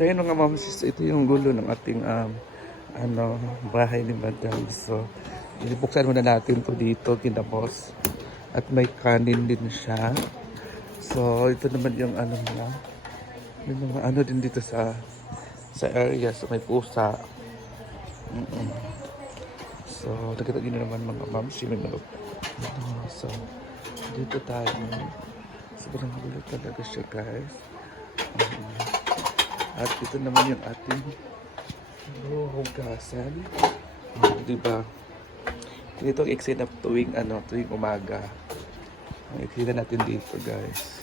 So yun mga moms, ito yung gulo ng ating bahay ni Madam. So ibuksan muna natin to dito kina boss. At may kanin din siya. So ito naman yung ano niya. May mga ano din dito sa area. So may pusa. So nakita nyo naman mga moms yung mga so dito tayo. Sobrang gulo talaga siya guys. At ito naman yung ating hugasan. Diba? Ito ang exit up tuwing umaga. Ang exit natin dito guys.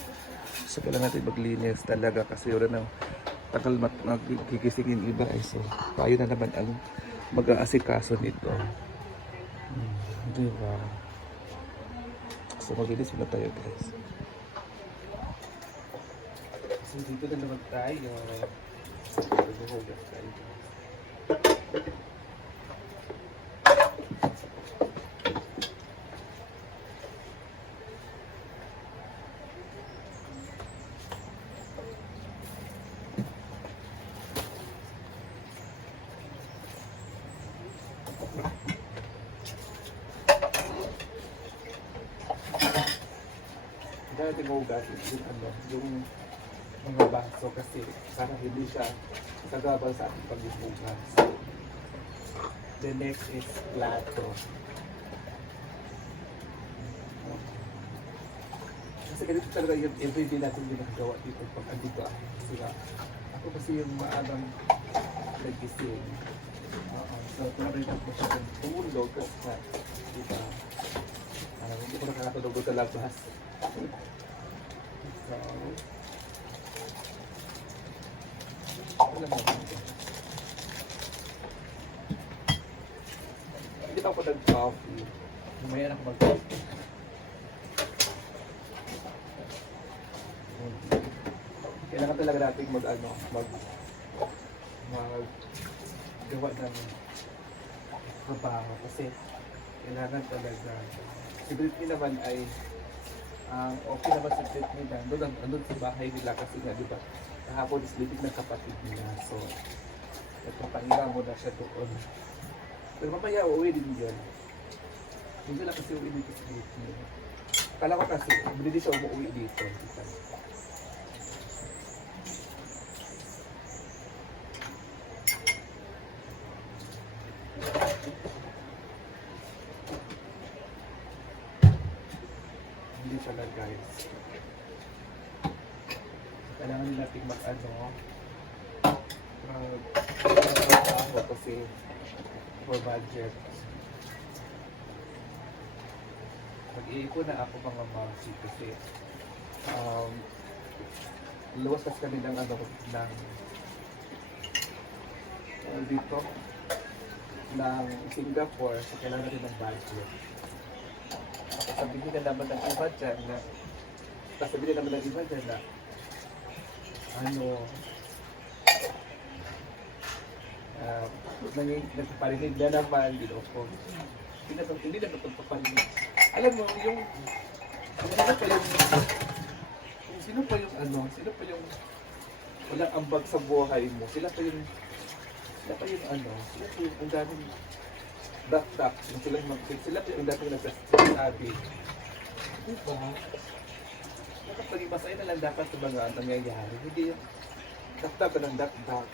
So kailangan natin maglinis talaga kasi wala na tagal magigising yung iba eh. So tayo na naman ang mag-aasikaso nito. Diba? So maglinis muna tayo guys. So dito na naman tayo. Maghuhugas tayo. Dati hugas yung mga baso kasi para hindi siya kagabal sa ating paghuhugas. The next is plato. Kasi ganito talaga yung everyday natin ginagawa dito pag andito ako. Kasi ako kasi yung maagang nagising. So tumarin ako siya ng tulog kasi diba, hindi ko nakakatulog sa labas. So, alam mo hindi pa ako nag-coffee. Mamaya na ako mag-coffee. Kailangan talaga natin gawa ng trabaho kasi kailangan talaga. Si Britney naman ay okay naman sa Britney na andun sa bahay nila kasi nga diba kahapon sleeping ng kapatid niya. So nagpapahinga mo na siya doon. Pero mamaya uuwi din yun. Hindi lang kasi uuwi dito sa Britney. Akala ko kasi hindi siya umuwi dito. Diba? Hindi pala guys. Kailangan natin mag-trabaho kasi for budget. Mag-iipon na ako mga mamsi kasi luwas kasi kami ng dito ng Singapore, so kailangan natin ng budget. Sabihin na naman ng iba dyan na nagpaparinig na naman, hindi na magpaparinig. Alam mo, sino pa yung walang ambag sa buhay mo, sila pa yung ang daming dak-dak, sila pa yung daming nagsasabi. Diba? Nakapaging masaya na lang dapat sa mga nangyayari. Hindi yung dak-dak ka ng dak-dak.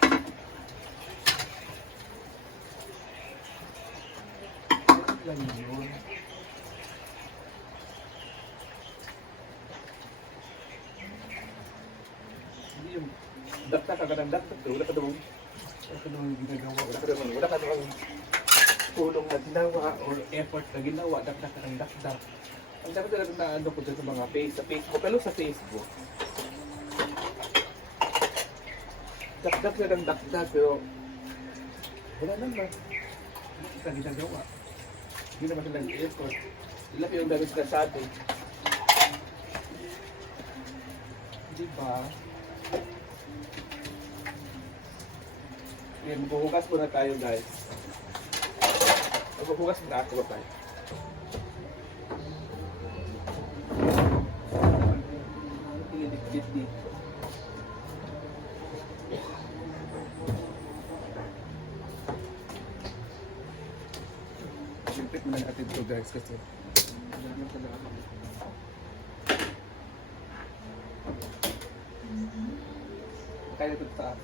Ano lang yun? Hindi yung dak-dak ka ng dak-dak. Wala ka namang ginagawa. Wala ka namang tulong na ginawa or effort na ginawa. Dak-dak ka ng dak-dak. Ang dami talaga na ko dyan sa mga sa Facebook, lalo sa Facebook. Dakdak na ng dakdak, pero wala naman. Hindi kita ginagawa. Hindi naman sila nag-effort. Sila yung dami sinasabi. Diba? Ngayon, maghuhugas muna tayo guys. Maghuhugas muna ako ba tayo? guys kasi kailangan talaga dito. Kaya ito taas.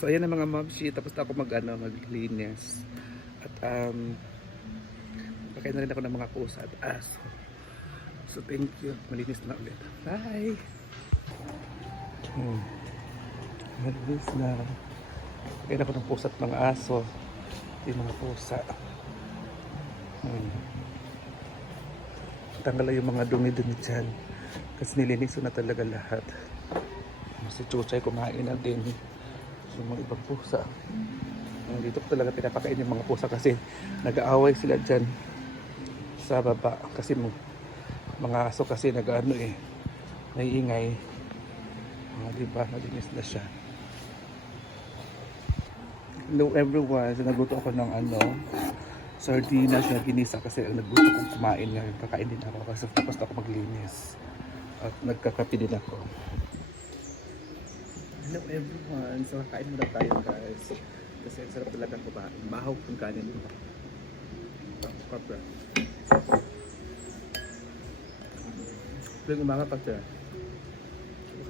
So ayan na mga mamshi, tapos na ako maglinis. At pakain na rin ako ng mga pusa at aso. So thank you, malinis na ulit. Bye! Malinis na. Pakain ako ng pusa at mga aso. Yung mga pusa. Tanggal lang yung mga dumi-dumi dyan. Kasi niliniso na talaga lahat. Si Chuchay kumain na din. So yung mga ibang pusa. Dito ko talaga pinapakain yung mga pusa kasi nag-aaway sila dyan sa baba kasi mga aso kasi nag-ano naiingay. Diba, malinis na siya. Hello everyone, so nagluto ako ng sardinas na ginisa kasi ang naggusto kong kumain ngayon. Kakain din ako kasi tapos na ako maglinis at nagkakape din ako. Hello everyone, so kakain muna tayo guys kasi ang sarap talaga kumain. Bahaw kung kanin dito. Kapra. Tuwing umaga pag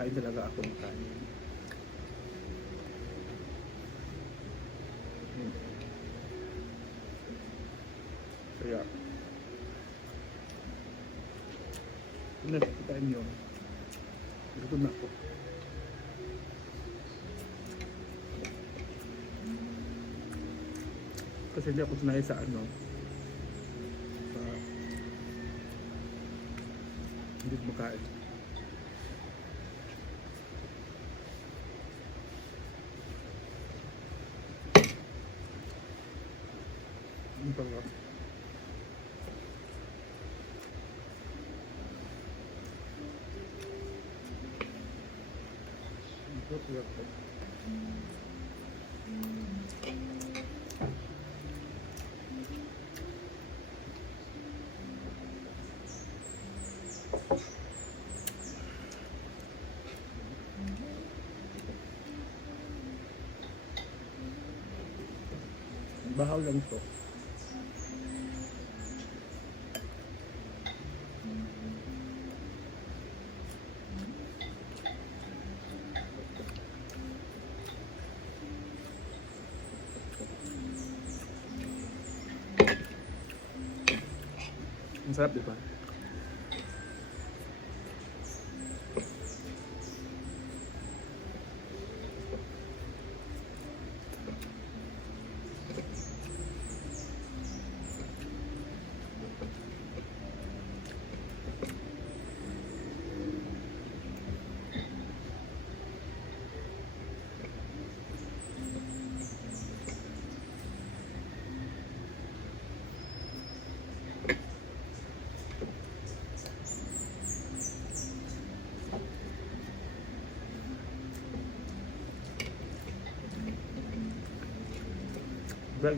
kain talaga ako ng kanin. Kaya nakikita nyo gutom na ako. Kasi hindi ako sanay sa hindi kumakain. Ang pangat. Bahaw lang to. Ang sarap, di ba? Well,